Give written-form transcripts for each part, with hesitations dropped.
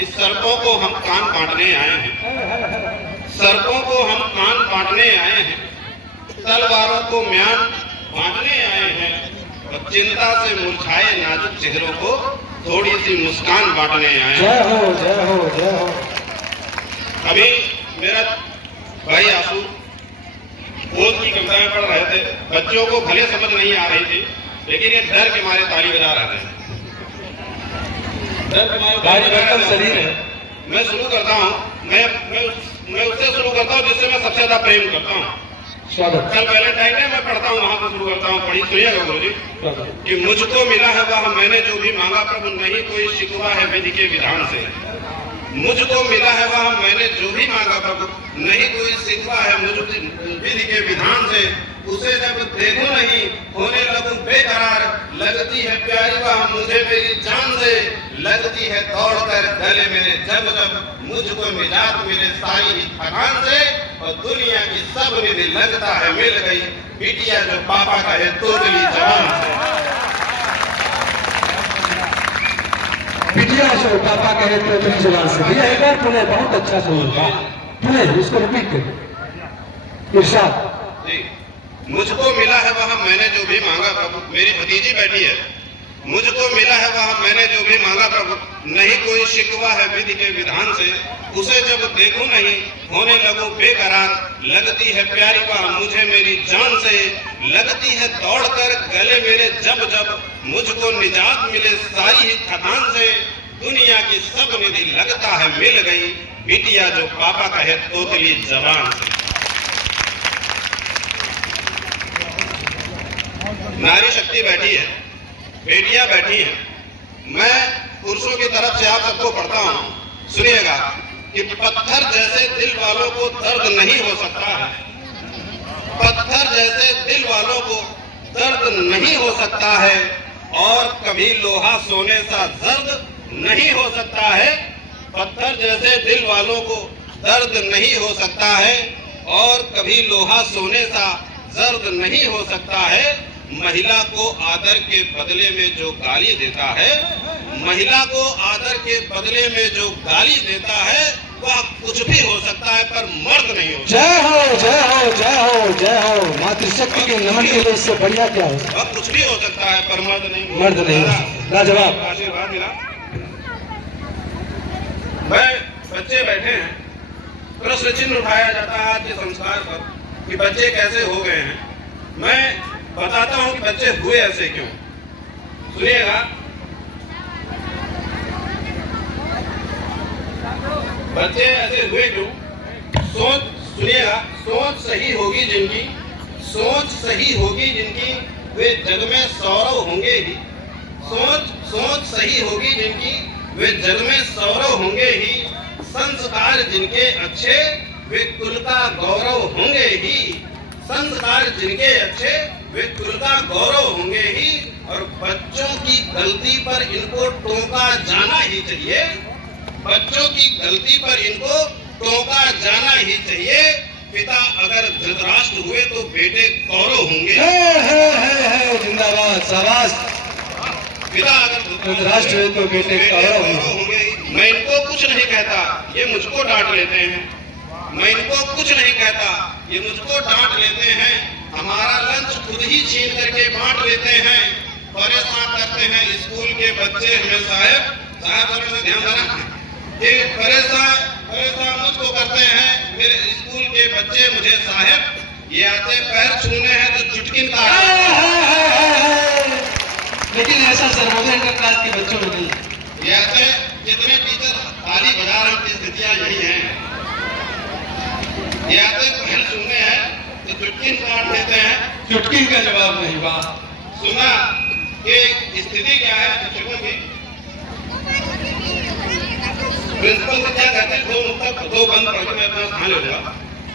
कि सड़कों को हम कान बांटने आए हैं, सड़कों को हम कान बांटने आए हैं, तलवारों को म्यान बांटने आए हैं और चिंता से मुरझाए नाजुक चेहरों को थोड़ी सी मुस्कान बांटने आए हैं। जय हो जय हो जय हो। अभी मेरा भाई आंसू बोध की कविताएं पढ़ रहे थे, बच्चों को भले समझ नहीं आ रही थी, लेकिन ये डर के मारे ताली बजा रहे थे। डर के मारे शरीर है। मैं शुरू करता हूँ, मैं उससे शुरू करता हूँ जिससे मैं सबसे ज्यादा प्रेम करता हूँ। स्वागत। कल वैलेंटाइन डे मैं पढ़ता हूँ, वहां से शुरू करता हूँ। पढ़ी सुनिएगा गुरु जी कि मुझको मिला है वह मैंने जो भी मांगा प्रभु, नहीं कोई शिकवा है विधि के विधान से। मुझको मिला है वह मैंने जो भी मांगा प्रभु, नहीं कोई शिकवा है मुझको विधि के विधान से। उसे जब देखूं नहीं होने लगूं बेकरार, लगती है प्यारी वह मुझे मेरी जान से। लगती है दौड़कर गले मेरे जब जब, मुझको निजात मिले सारी ही थकान से। और दुनिया की सब निधि लगता है मिल गई, बिटिया जो पापा का है तोतली जवान से। बिटिया जो पापा कहे तोतली जवान से। भैया एक बार पुनः बहुत अच्छा सुन था, पुनः इसको रिपीट कर। इरशाद। मुझको मिला है वह मैंने जो भी मांगा प्रभु, मेरी भतीजी बैठी है। मुझको मिला है वह मैंने जो भी मांगा प्रभु, नहीं कोई शिकवा है विधि के विधान से। उसे जब देखूं नहीं होने लगूं बेकरार, लगती है प्यारी वह मुझे मेरी जान से। लगती है दौड़कर गले मेरे जब जब, मुझको निजात मिले सारी ही थकान से। दुनिया की सब निधि लगता है मिल गई, बिटिया जो पापा कहे तोतली जबान से। नारी शक्ति बैठी है, बेटियां बैठी हैं। मैं पुरुषों की तरफ से आप सबको पढ़ता हूं, सुनिएगा कि पत्थर जैसे दिल वालों को दर्द नहीं हो सकता है। पत्थर जैसे दिल वालों को दर्द नहीं हो सकता है, और कभी लोहा सोने सा जर्द नहीं हो सकता है। पत्थर जैसे दिल वालों को दर्द नहीं हो सकता है, और कभी लोहा सोने सा जर्द नहीं हो सकता है। महिला को आदर के बदले में जो गाली देता है, महिला को आदर के बदले में जो गाली देता है, वह कुछ भी हो सकता है पर मर्द नहीं हो। जय हो जय हो जय हो जय हो। मातृशक्ति के नमन के लिए इससे बढ़िया क्या हो? वह कुछ भी हो सकता है पर मर्द नहीं। मर्द नहीं। लाजवाब आशीर्वाद मिला। मैं बच्चे बैठे हैं, प्रश्न चिन्ह उठाया जाता है आज के संस्कार पर कि बच्चे कैसे हो गए हैं। मैं बताता हूं कि बच्चे हुए ऐसे क्यों। सुनिएगा, बच्चे ऐसे हुए क्यों। सोच सुनिएगा, सोच सही होगी जिनकी, सोच सही होगी जिनकी, वे जग में सौरव होंगे ही। सोच सही होगी जिनकी, वे जग में सौरव होंगे ही। संस्कार जिनके अच्छे, वे कुल का गौरव होंगे ही। संस्कार जिनके अच्छे, वे कुल का गौरव होंगे ही। और बच्चों की गलती पर इनको टोका जाना ही चाहिए। बच्चों की गलती पर इनको टोका जाना ही चाहिए। पिता अगर धृतराष्ट्र हुए तो बेटे कौरव होंगे। जिंदाबाद, शाबाश। पिता अगर धृतराष्ट्र हुए तो बेटे कौरव होंगे। मैं इनको कुछ नहीं कहता, ये मुझको डांट लेते हैं। मैं इनको कुछ नहीं कहता, ये मुझको डांट लेते हैं। हमारा लंच खुद ही छीन करके बांट लेते हैं। परेशान करते हैं स्कूल के बच्चे हमें। साहब ध्यान देना, ये परेशान मुझको करते हैं मेरे स्कूल के बच्चे मुझे साहब। ये आते पैर छूने हैं तो चुटकिन का। लेकिन ऐसा सर्वोदय इंटर क्लास के बच्चों में नहीं। ये आते जितने टीचर ताली बजा रहे हैं, स्थितियां यही हैं। ये आते पैर छूने हैं तो चुटकिन काट देते हैं। चुटकिन का जवाब नहीं। वाह। सुना कि स्थिति क्या है शिक्षकों की। प्रिंसिपल से क्या कहते हैं, दो बंद पढ़ के मैं अपना स्थान ले लूंगा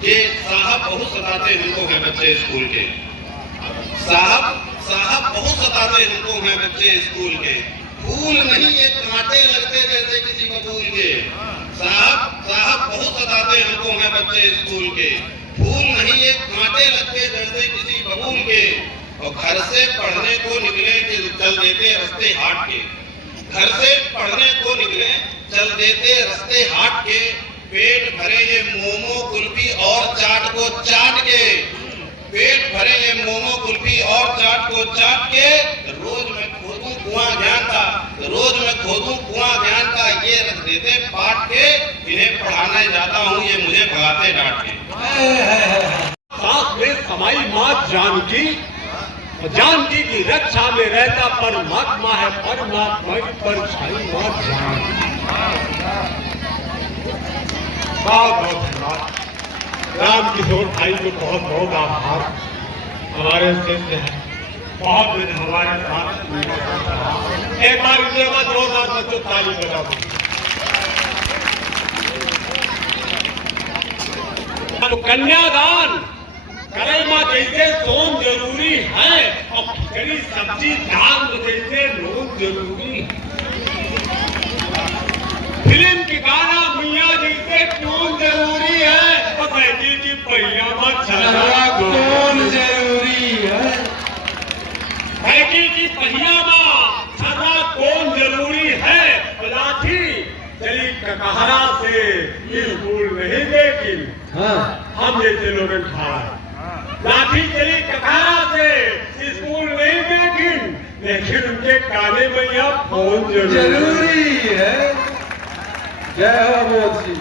कि साहब बहुत सताते हमको हैं बच्चे स्कूल के। साहब बहुत सताते हमको हैं बच्चे स्कूल के। फूल नहीं ये कांटे लगते जैसे किसी बबूल के। साहब बहुत सताते हमको हैं बच्चे स्कूल के। फूल नहीं ये कांटे लगते जैसे किसी बबूल के। और घर से पढ़ने को निकले कि चल देते रास्ते हाट के। घर से पढ़ने को निकले चल देते रस्ते हाट के, पेट भरे ये मोमो कुल्फी और चाट को चाट के, पेट भरे ये मोमो कुल्फी और चाट को चाट के, रोज मैं खोदूं कुआं ज्ञान का, रोज मैं खोदूं कुआं ज्ञान का, ये रख देते पाट के, इन्हें पढ़ाने जाता हूँ ये मुझे भगाते डांट के। साथ में समाई माँ जानकी, जानकी की रक्षा में रहता परमात्मा है, परमात्मा की परछाई माँ जानकी। बहुत बहुत धन्यवाद राम किशोर भाई को, बहुत बहुत आभार। हमारे शिष्य हैं, बहुत दिन हमारे साथ। एक बार इनके बाद जोरदार बच्चों ताली बजा दो। तो कन्यादान करे माँ जैसे सोम जरूरी है, और खिचड़ी सब्जी दाल जैसे नून जरूरी है। फिल्म की गाना मियाँ जैसे ट्यून जरूरी है, और साइकिल की पहिया में छर्रा कौन जरूरी है। साइकिल की पहिया में छर्रा कौन जरूरी है। लाठी चली ककहरा से स्कूल नहीं, लेकिन हम जैसे लोग खा लाठी चली ककहरा से स्कूल नहीं, लेकिन उनके काने में यह फोन जरूरी है। जय हो मोदी जी।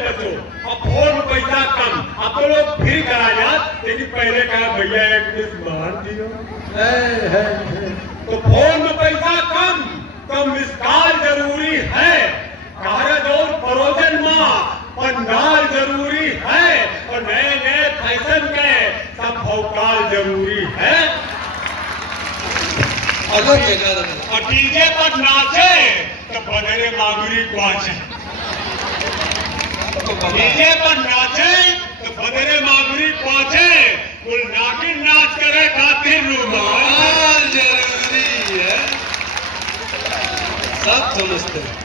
बच्चों, अब फोन में पैसा कम, अब तो लोग फिर करा जात, लेकिन पहले कहा भैया एक मिस मार दियो। तो फोन में पैसा कम, तो मिस कॉल जरूरी है। कागज और परोजन माँ पंडाल जरूरी है, और नए नए फैशन के सब भौकाल जरूरी है। और डीजे पर नाचे तो बदले मांगुरी क्वाचे, डीजे पर नाचे तो बदले मांगुरी क्वाचे, कुल नागिन नाच करे खातिर रुमाल जरूरी है। सब समझते हैं।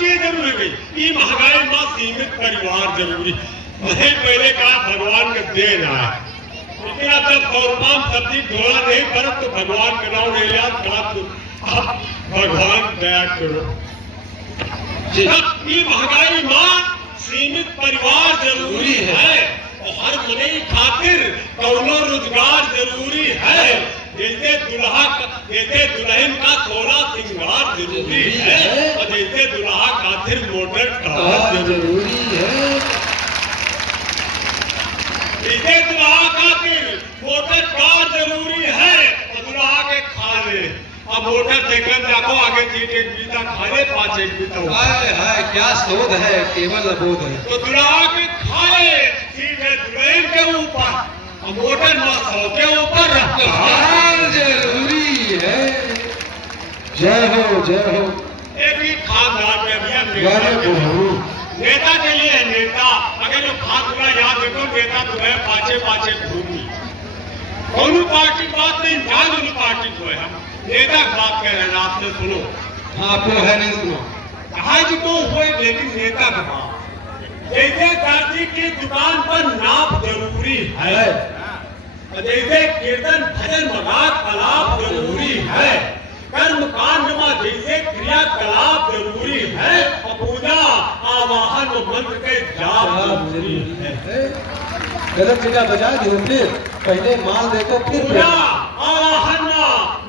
ये जरूरी गई, ये महंगाई माँ सीमित परिवार जरूरी नहीं। पहले कहा भगवान का देन आया, लेकिन अब जब गौरपाम सब्जी घोड़ा नहीं करत तो भगवान का नाम नहीं याद करा, तो अब भगवान दया करो। ये महंगाई माँ सीमित परिवार जरूरी है, और हर मने खातिर कौनो रोजगार जरूरी है। जैसे दुल्हन का 16 श्रृंगार जरूरी है, और जैसे दुल्हा खातिर मोटर कार जरूरी है। जैसे दुल्हा खातिर मोटर कार जरूरी है, और दुल्हा के खाले अब मोटर साइकिल देखो आगे सीट एक बीता खाले, 5 एक बीता। हाय क्या शोध है, केवल अबोध है। तो दुल्हा के खाले सीट है दुल्हन के ऊपर, और मोटर माँ 100 के ऊपर जरूरी है। जय हो जय हो। एक ही खानदान में अभी नेता के लिए है नेता। अगर जो खास याद देखो, नेता तुम्हें पाछे पाछे घूमी, कौन पार्टी बात नहीं, जान उन पार्टी को है। हम नेता बात कह रहे हैं, आपसे सुनो। आपको है नहीं सुनो। कहा जी को हुए, लेकिन नेता का बात जैसे दर्जी की दुकान पर नाप जरूरी है, जैसे कीर्तन भजन मजाक अलाप जरूरी है, कर्म कांड में जैसे क्रियाकलाप जरूरी है, और पूजा आवाहन मंत्र के जाप जरूरी है। गलत जगह बजा दो, फिर पहले माल देखो, फिर पूजा आवाहन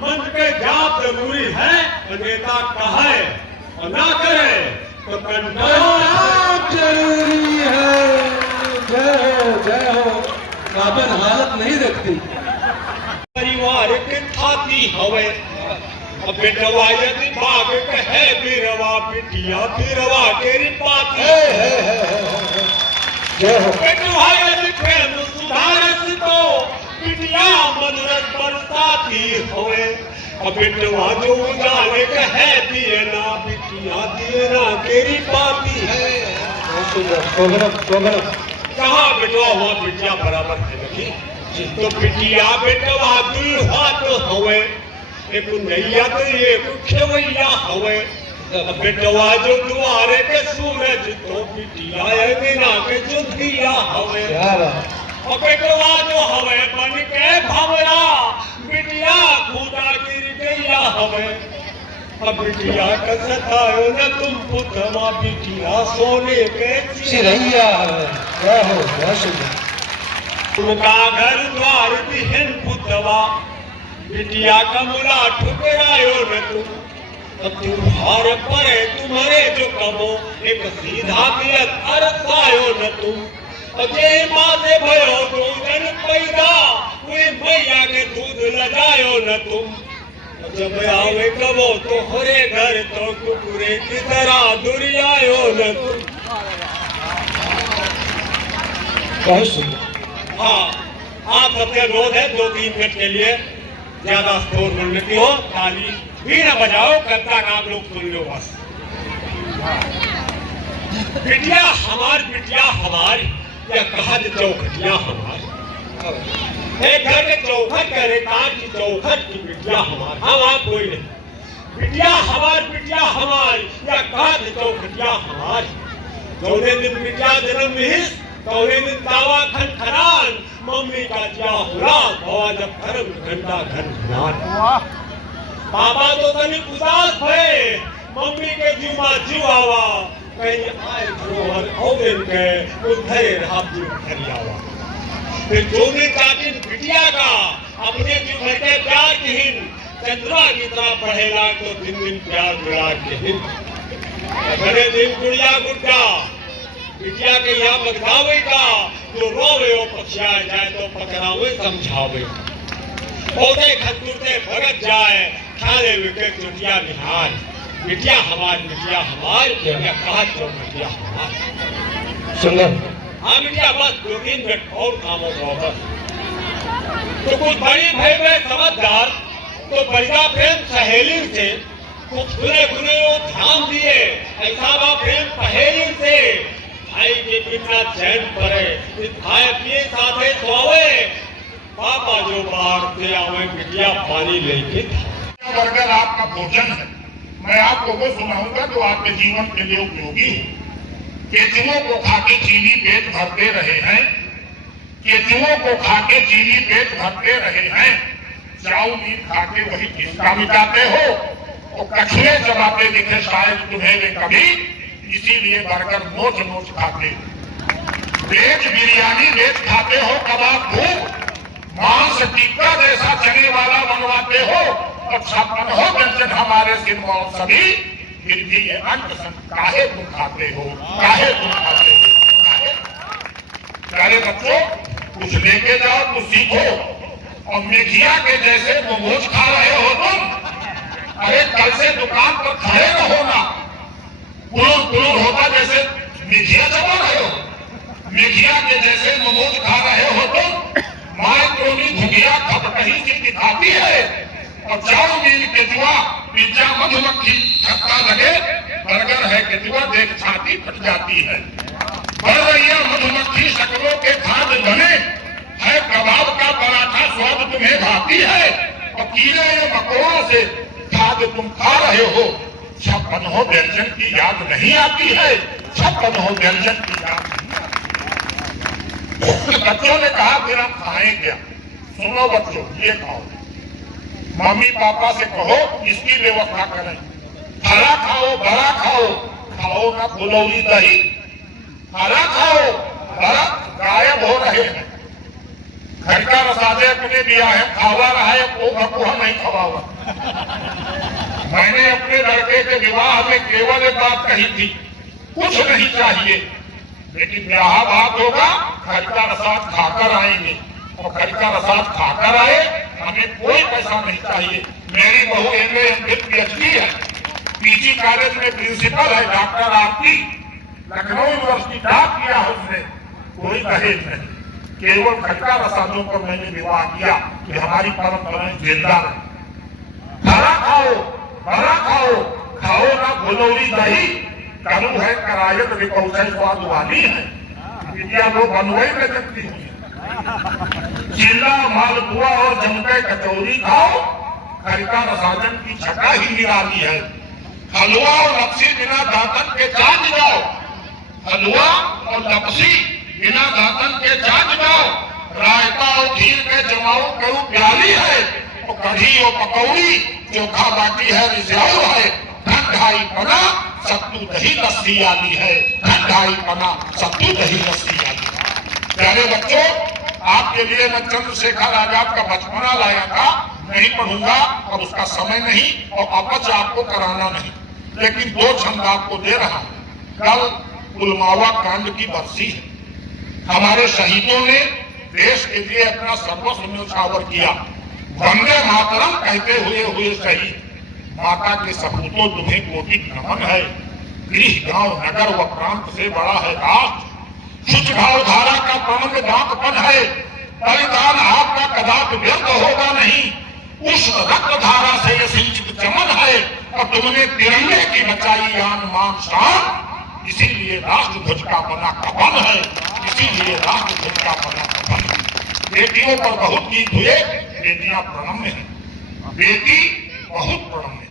मंत्र के जाप जरूरी है। और नेता कहे और ना करे तो कंट्रोल जरूरी है। जय हो। काबन हालत नहीं रखती। परिवार के थाती हवे, अब बेटवा यदि भाग कहे बिरवा बिटिया बिरवा तेरी पाती। बेटवा यदि प्रेम सुधारस तो बिटिया मनरस बरसाती हवे, अब बेटवा जो उजाले कहे दिए ना बिटिया दिए ना तेरी पाती है। कहाँ बेटवा हुआ बिटिया बराबर है लगी, तो बिटिया बेटवा दुल्हा तो हवे, एक नैया तो एक खेवैया हवे। बेटवा जो दुआरे के सूरज तो बिटिया बिना के जो दिया हवे, और बेटवा जो हवे बन के भवरा बिटिया खुदा गिर गैया हवे। अब बिटिया का सतायो न तुम पुतवा बिटिया सोने के चिरैया रहो रसुल उनका घर द्वार बिहन पुतवा बिटिया का मुला ठुकरायो न तुम तुम्हार परे तुम्हारे जो कबो एक सीधा दियत अरसायो न तुम अजय माँ से भयो दो जन पैदा वे मैया के दूध लगायो न तुम जब आवे कबो तो हरे घर तो कुकुरे की तरह दुरियायो न तुम। बहुत सुंदर। हाँ आप सबसे अनुरोध है 2-3 मिनट के लिए ज्यादा शोर बोलने हो ताली भी ना बजाओ करता काम लोग सुन लो बस। बिटिया हमारी या कहा चौखटिया हमारी एक घर के चौखट करे काट की चौखट की बिटिया हमारी हम आप कोई नहीं बिटिया हमारी या कहा चौखटिया हमारी चौदह दिन बिटिया जन्म हिस तौले दिन दावा खनखनान मम्मी का क्या हुआ भवा जब खरब घंटा खनखनान पापा तो तनिक उदास भये मम्मी के जुमा जुआवा कहीं आए धरोहर औरन के उधरे रहा जीव खरियावा फिर जोने काटिन बिटिया का अपने जीव भर के प्यार की हिन चंद्रा की तरह पढ़ेला तो दिन प्यार मिला के हिन बड़े दिन गुड़िया गुड्डा बिटिया के यहाँ बगदावे का जो रोवे वो पछिया जाए तो पकड़ावे समझावे पौधे खतुरते भगत जाए खाले विके चुटिया निहार बिटिया हमार क्या कहा तो बिटिया हमार सुंदर। हाँ बिटिया बस 2-3 मिनट और काम हो बस। तो कुछ बड़ी भाई में समझदार तो बढ़िया प्रेम सहेली से कुछ खुले वो ध्यान दिए ऐसा बा प्रेम पहेली से भाई के बिना चैन पड़े भाई पिए साथे सोवे पापा जो बाहर से आवे बिटिया पानी लेके बर्गर आपका भोजन है मैं आपको वो सुनाऊंगा जो आपके जीवन के लिए उपयोगी हो। केचुओं को खाके चीनी पेट भरते रहे हैं केचुओं को खाके चीनी पेट भरते रहे हैं चाउमीन खाके वही किसका मिटाते हो तो कछुए चबाते दिखे शायद तुम्हें वे कभी इसीलिए बर्गर नोच खाते वेज बिरयानी वेज खाते हो कबाब भूख मांस टिक्का जैसा चने वाला बनवाते हो और 56 हो व्यंजन हमारे सिनेमा सभी फिर भी ये अन्न काहे तुम खाते हो प्यारे बच्चों कुछ लेके जाओ कुछ सीखो और मेघिया के जैसे मोमोज खा रहे हो तुम अरे कल से दुकान पर खड़े न होना कुलूर होता जैसे मेघिया चबा रहे हो मेघिया के जैसे मोमोज खा रहे हो तुम माँ क्रोनी घुगिया खपकही सी दिखाती है और चाउमीन केचुआ पिज्जा मधुमक्खी छक्का लगे बर्गर है केचुआ देख छाती फट जाती है बड़वैया मधुमक्खी शक्लों के खाद बने है कबाब का पराठा स्वाद तुम्हें भाती है और कीड़े मकोड़ों से खाद तुम खा रहे हो 56 व्यंजन की याद नहीं आती है 56 व्यंजन की याद बच्चों ने कहा फिर हम खाएं क्या सुनो बच्चों ये खाओ मम्मी पापा से कहो इसकी व्यवस्था करें हरा खाओ बड़ा खाओ ना फुलौरी दही हरा खाओ बड़ा गायब हो रहे हैं घर का रसादे अपने दिया है खावा रहा है वो भकुआ नहीं खवावा मैंने अपने लड़के के विवाह में केवल एक बात कही थी कुछ नहीं चाहिए लेकिन ब्याह बात होगा घर का रसाद खाकर आएंगे और घर का रसाद खाकर आए हमें कोई पैसा नहीं चाहिए मेरी बहू MA MPhil PhD है पीजी कॉलेज में प्रिंसिपल है डॉक्टर आरती लखनऊ यूनिवर्सिटी टॉप किया है उसने कोई दहेज नहीं केवल घर का रसादों पर मैंने विवाह किया कि हमारी परंपराएं जिंदा रहे हरा खाओ बड़ा खाओ ना फुलौरी दही करू है करायत विकौशल स्वाद वाली है विद्या वो बनवई में सकती है चिल्ला मालपुआ और जमके कचौरी खाओ घर का रसाजन की छटा ही निराली है हलवा और लपसी बिना दातन के चाट जाओ हलवा और लपसी बिना दातन के चाट जाओ रायता और खीर के जमाओ करू प्याली है तो कढ़ी और पकौड़ी, चोखा बाटी है रिझाऊ है, ठंडाई पना सत्तू दही लस्सी आली है, ठंडाई पना सत्तू दही लस्सी आली है। प्यारे बच्चों, आपके लिए मैं चंद्रशेखर आजाद का बचपना लाया था, नहीं पढ़ूंगा, अब उसका समय नहीं और अपच आपको कराना नहीं, लेकिन 2 छंद आपको दे रहा हूं। कल पुलवामा कांड की बरसी है। हमारे शहीदों ने देश के लिए अपना सर्वस्व न्यौछावर किया। वंदे मातरम कहते हुए शहीद। माता के सपूतों तुम्हें कोटि नमन है। गृह गांव नगर व प्रांत से बड़ा है राष्ट्र। शुच भाव धारा का प्रबंध दांतपन है। बलिदान आपका कदापि व्यर्थ होगा नहीं। उस रक्त धारा से ये सिंचित चमन है और तुमने तिरंगे की बचाई आन मान शान। इसीलिए राष्ट्र ध्वज का बना कफन है, इसीलिए राष्ट्र ध्वज का बना कफन है। बेटियों पर बहुत गीत हुए, बेटियां प्रणम्य है, बेटी बहुत प्रणम्य।